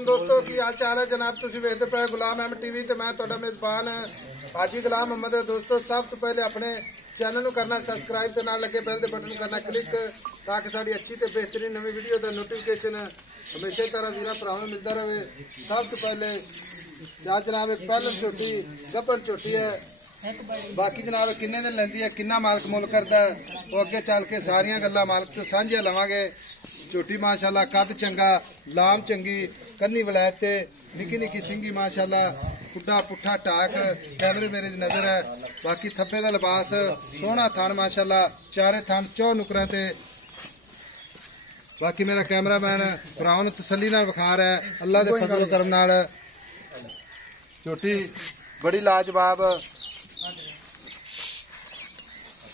वालेकुम दोस्तों की हाल चाल है जनाब। तुसीं वेखदे पे गुलाम अहमद टीवी ते मैं तुहाडा मेजबान हाजी गुलाम अहमद। दोस्तों सब तो पहले अपने चैनल नूं करना सबसक्राइब ते नाल लगे बेल दे बटन करना क्लिक ताकि साडी अच्छी ते बेहतरीन नवी वीडियो दा नोटिफिकेशन हमेशा तरह वीरां भरावां नूं मिलदा रहे। सब तो पहले जनाब एक पहलन झोटी गब्बन झोटी है, बाकी जनाब किन्ने दिन लैंदी है, किन्ना मालक मुल करदा है, वो अगे चल के सारियां गल्लां मालक तो सांझियां लवांगे। झोटी माशाल्लाह कद चंगा, लाम चंगी, कन्नी वलैत निकी निकी सिंगी माशाल्लाह, खुड्डा पुट्ठा टाक कैमरे मेरे दी नजर है। बाकी थप्पे दा लिबास सोहना थान माशाल्लाह, चारे थान चौ नुकरां ते। बाकी मेरा कैमरामैन भरावां नूं तसल्ली नाल विखा रहा है अल्लाह दे फजल करम नाल। झोटी बड़ी लाजवाब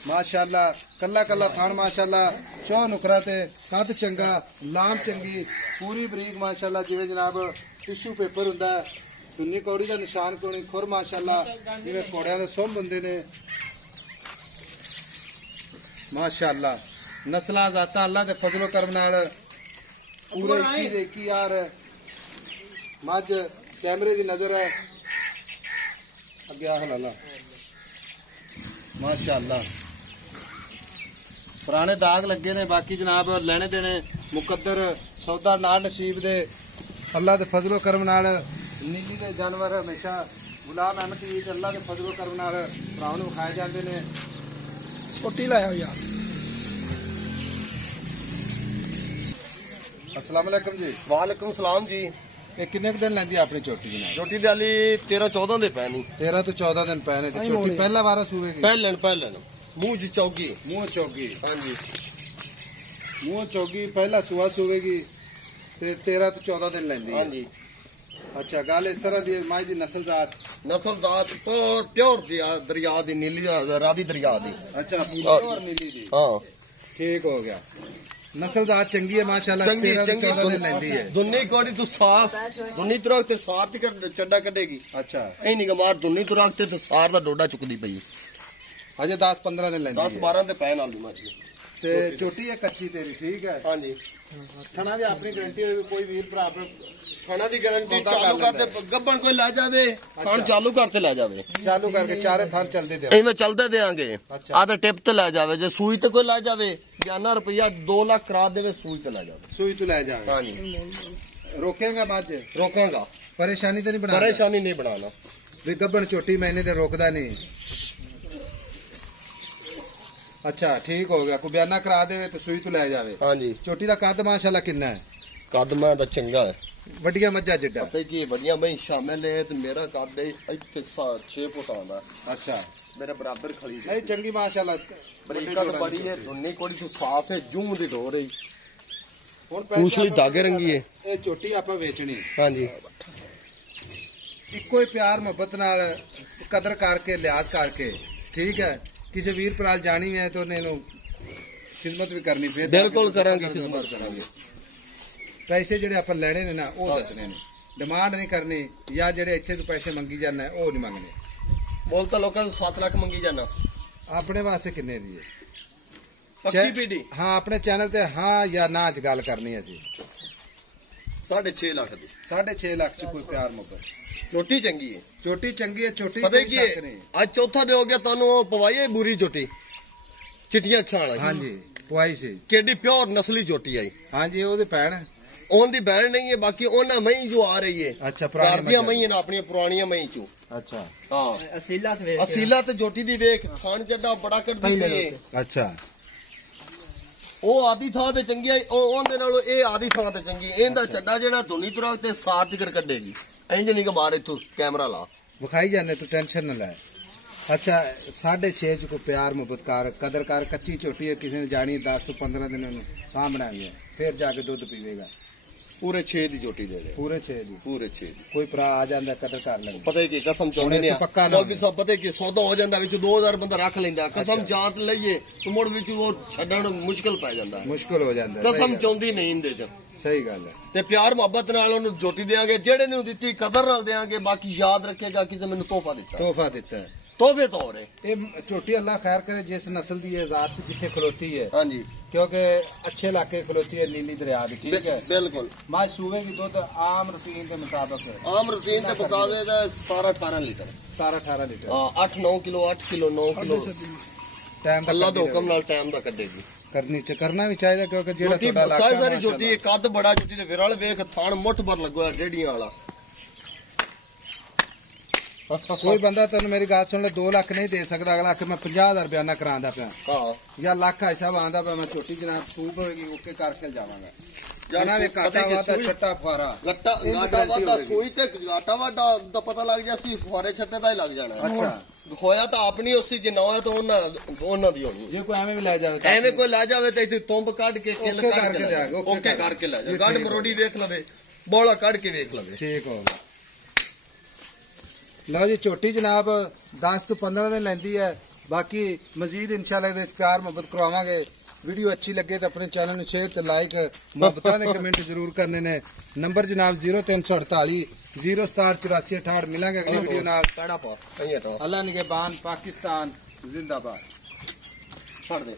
माशाल्लाह, कला कला थान माशाल्लाह, चौ नुकरा ते कद चंगा, लाम चंगी, पूरी बरीक माशाल्लाह जिवें जनाब टिशू पेपर हुंदा है। दुन्नी कौड़ी का निशान कोनी, खुर माशाल्लाह जिवें घोड़ियां दे सुंभ हुंदे ने माशाल्लाह। नस्लां जातां अल्लाह दे फजलो करम नाल पूरे 21 यार मज कैमरे दी नजर है अगे आ हलाला माशाल्लाह। पुराने दाग लगे ने, बाकी जनाब लेने देने मुकद्दर सौदा नाल नसीब दे अल्लाह दे फजलो करम नाल। नीली दे जानवर हमेशा गुलाम अहमद टीवी ते अल्लाह दे फजलो करम नाल भरावां नूं विखाए जांदे ने। कोटी लाया यार। अस्सलाम वालेकुम जी। वालेकुम सलाम जी। ये किन्ने दिन लैंदी अपनी चोटी जनाब? चोटी दी हाली 13-14 दे पै नी। 13 तो 14 दिन पै ने। चोटी पहला वार सूवेगी? पहलन मुंह जी चौगी। मुंह चौगी, हाँ जी मुंह चौगी पहला सुआ सूवेगी ते 13 तो 14 दिन लैंदी। हाँ जी। अच्छा, गल इस तरह दी माई दी नस्ल जात प्योर दरिया दी, नीली रावी दरिया दी। अच्छा, प्योर नीली दी। हाँ ठीक हो गया। नस्ल जात चंगी है माशाल्लाह। चंगी 13 तो चंगी 14 दिन लैंदी है। दुन्नी कोड़ी तू साफ, दुन्नी तुरक ते साफ ही चड्डा कटेगी। अच्छा, ऐ नहीं कमार दुन्नी तुरक ते सार दा डोडा चुकदी पई। अजे 10-15 दिन लैंदी है। 10-12 दे पै नाल दी माजी ते चोटी है कच्ची तेरी, ठीक है। हाँ जी। थना दी अपनी गारंटी होई, कोई वीर भरा खाना दी गारंटी चालू करते गब्बन कोई लै जावे, खान चालू करते लै जावे, चालू करके चारे थान चलते दे इवें चलते देंगे। अच्छा। आधा टिप ते लै जावे, जे सुई ते कोई लै जावे जाना रुपया 2 लाख करा देवे, सुई ते लै जावे। सुई तो लै जावे। हाँ जी। रोकेगा बाद रोकेगा, परेशानी तो नहीं बना? परेशानी नहीं बनाना। भी गब्बन चोटी महीने ते रोकदा नहीं। अच्छा, ठीक हो गया। कोई बयाना करा देवे तो सुई तो लै जावे। हाँ जी। चोटी दा कद माशाल्लाह किन्ना है? कद मैं दा चंगा है। वड्डिया मज्जा जिड्डा? पता की वड्डिया मैं शामिल है ते मेरा कद है 6 फुट आंदा। अच्छा, मेरे बराबर खड़ी नहीं चंगी माशाल्लाह। बरीकत बड़ी है, दुन्नी कोड़ी तो साफ है, जूं दी डोर है, पूछली धागे रंगी है। ये चोटी आपां वेचनी। हाँ जी। इको ही प्यार मोहब्बत नाल कदर करके लिहाज करके, ठीक है। किसी वीर भरा जानी है तो उन्हें खिदमत भी करनी, फिर बिल्कुल करांगे, खिदमत करांगे। पैसे जेडे आप लेने ने ना वो दसने ने, डिमांड नहीं करनी, या जेडे इत्थे तू पैसे मंगी जाना है वो नहीं मंगने। बोल तो लोकां 7 लाख मंगी जाना, अपने वास्ते किन्ने दी है? पक्की पीढ़ी। हाँ, अपने चैनल ते हाँ या ना च गल करनी है सी। 6.5 लाख दी। 6.5 लाख च कोई प्यार मोहब्बत। चोटी चंगी है, चोटी चंगी है। चोटी पता की आज चौथा दे हो गया तानू पवाई है बुरी चोटी, चिट्टियां अखां वाली। हाँ जी, पुआई सी। केडी प्योर नस्ली चोटी आई। हाँ जी, ओदी भैन ओन दी बहन नहीं है, बाकी ओना मई जो आ रही है। अच्छा, पुरानी मई है ना, अपनी पुरानी मई चो। अच्छा, हाँ असीला ते जोटी दी वेख, थान चड्डा बड़ा कर दी है। अच्छा, ओ आदि थां ते चंगी आई, ओंदे नालों ए आदि थां ते चंगी। एंदा चड्डा जेड़ा धुनी तुरक ते सार जिगर कड्डेगी। इंज नहीं कमार इथों कैमरा ला विखाई जाने, तू टेंशन न ले। अच्छा, 6.5 च को प्यार मोहब्बत कर, कदर कर। कच्ची चोटी है, किसी ने जानी 10 तो 15 दिन सामना है, फिर जाके दूध पीवेगा। पूरे 6 दी चोटी दे दे, पूरे 6 दी। पूरे 6 दी। कोई भरा आ जाता कदर कर लेंगे। पता है कि कसम चाहते ने पक्का मौलवी साहब, पता है कि सौदा हो जाता विच 2000 बंदा रख लेंदा, कसम जात लईए तो मुड़ विच वो छड्डण मुश्किल पै जांदा, मुश्किल हो जाता है। कसम चाहुंदी नहीं इंदे च। सही गल है। ते प्यार मोहब्बत नाल ओनू जोटी देंगे, जेड़े ने दित्ती कदर नाल देंगे, बाकी याद रखेगा कि मैनू तोहफा दिता। तोहफा दिता है। ਤੋਹਫੇ ਤੌਰ ਹੈ। ਇਹ ਝੋਟੀ ਅੱਲਾ ਖੈਰ ਕਰੇ ਜਿਸ ਨਸਲ ਦੀ ਇਹ ਜ਼ਾਤ ਜਿੱਥੇ ਖਲੋਤੀ ਹੈ, ਹਾਂਜੀ क्योंकि अच्छे इलाके खलोती है नीली दरिया की, ठीक है। बिल्कुल माँ सूबे की दूध आम रूटीन के मुताबिक है, आम रूटीन के मुकाबले 17-18 litre 17-18 litre 8-9 kilo 8 kilo 9 kilo time अल्लाह दे हुक्म नाल टाइम दा कड्डेगी। करना भी चाहिए क्योंकि जेड़ा जोटी थोड़ा इलाका सारी जोटी कद बड़ा जोटी ते विरल वेख थान मुठ भर लगो है डेढ़ियां वाला। कोई बंदा तेन मेरी गल सुन ले 2 लाख नहीं दे सकता, अगला आखे मैं 50,000 बयाना करांदा पिया हां या लाख हिसाब आंदा पिया, मैं छोटी जनाब सूप होगी ओके करके जावांगा। जाना वे काटा वादा छट्टा फुआरा गट्टा गाटा वादा सोई ते गाटा वादा दा पता लग जा सी फुआरे छट्टे दा ही लग जाना। अच्छा होया तो अपनी उसी जे ना होया तो ओना दी होनी। जे कोई एवें भी ले जावे एवें कोई ले जावे ते इथे तुंब काट के किल करके जाएगा, ओके करके ले जाए, गड़ मरोड़ी देख लवे बोला काट के देख लवे, ठीक हो गया। लो जी झोटी जनाब 10 ਤੋਂ 15 दिन लेंदी है, बाकी मजीद इंशाल्लाह प्यार मोहब्बत करवावांगे। वीडियो अच्छी लगे तो अपने चैनल में शेयर ते लाइक मोहब्बत ने कमेंट जरूर करने ने। नंबर जनाब 0348 067 84 मिलांगे अगली वीडियो नाल। अल्लाह निगहबान, पाकिस्तान जिंदाबाद। छोड़ दे।